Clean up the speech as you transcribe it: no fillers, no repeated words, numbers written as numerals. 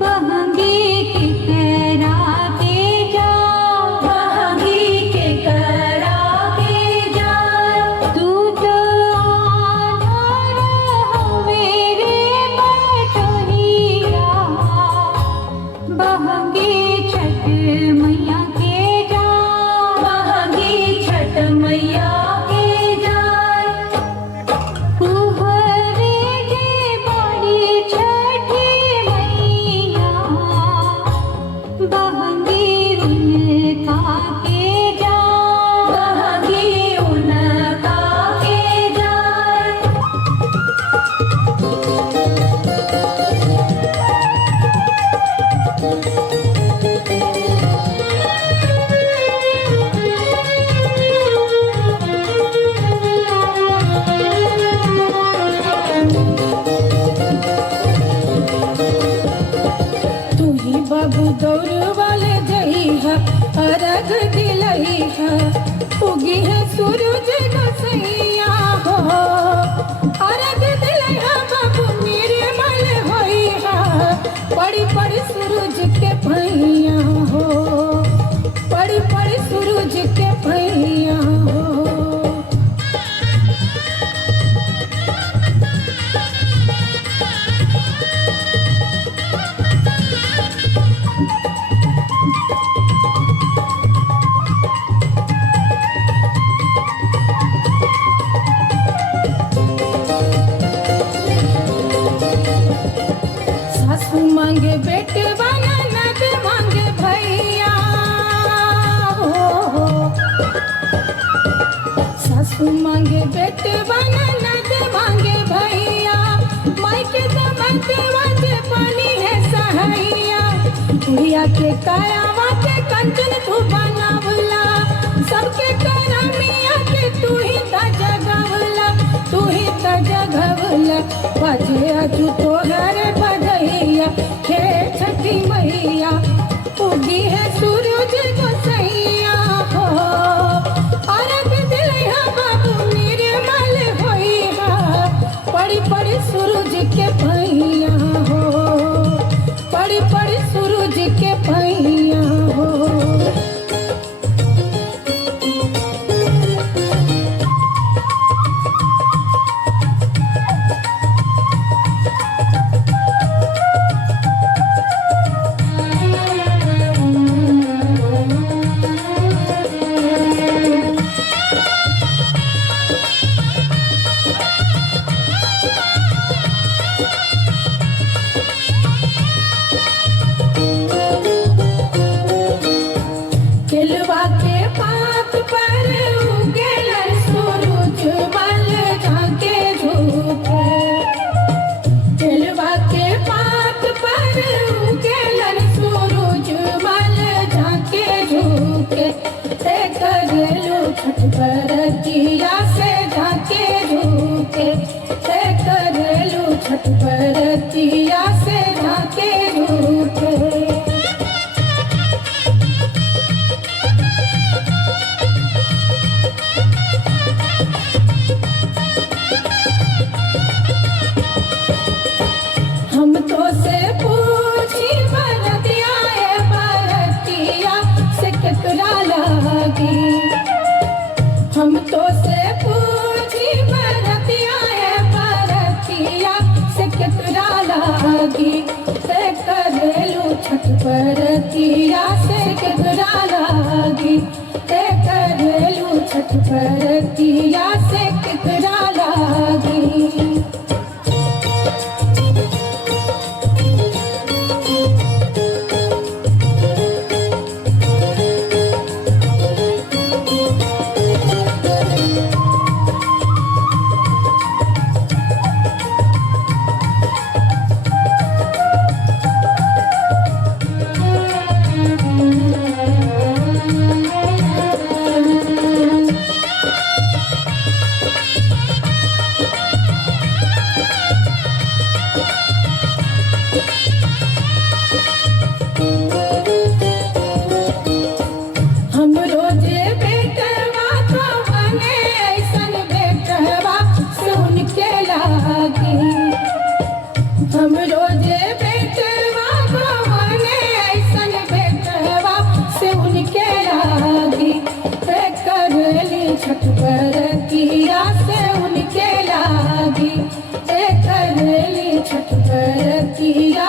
बहंगी के करा के जा, बहंगी के करा के जा। तू तो आधार मेरे बटोहिया, बहंगी छठ मैया के जा, बहंगी छठ मैया के जा। कुहरे के बड़ी छठी मैया, बहंगी उनका के जा, बहंगी उनका के जा। तू ही बाबू दौड़ वाले जइहा, अर्घ दिलइहा, उगी है सूरज गोसैया हो। अर्घ दिलइहा बाबू निर्मल होइहा, पड़ी पड़ी सूरज के भैया हो, पड़ी पड़ी सूरज के भैया हो। सासू मांगे बेटवा, ननद मांगे भैया हो। सासू मांगे बेटवा, ननद मांगे भैया, मायके दमदवा के पानी है सहैया। भैया के कायावा के कंचन तू बनावला, सबके करमिया के तू ही ता जगवला, तू ही ता जगवला। बाजे अजू तोहर बधैया, हे छठी मैया, उगी है सूरज गोसैया हो। अर्घ दिलइहा बाबू निर्मल होइहा, पड़ी पड़ी सूरज के भैया हो, पड़ी पड़ी सूरज के भैया हो। केलवा के पात पर उगेलन सूरज बल झाके झुके। केलवा के पात पर उगेलन सूरज बल झाके झुके। ते करेलू छठ बरतिया से झाके झुके, ते करेलू छठ बरतिया से झाके झुके। हम तो से पूछी बरतिया ए बरतिया से केकरा लागी। हम तो से पूछी बरतिया ए बरतिया से केकरा लागी। से करेलू छठ बरतिया से केकरा लागी, से करेलू छठ बरतिया से केकरा लागी। हमरो जे बेटवा बरतिया से उनके लागी ए करली छठ बरतिया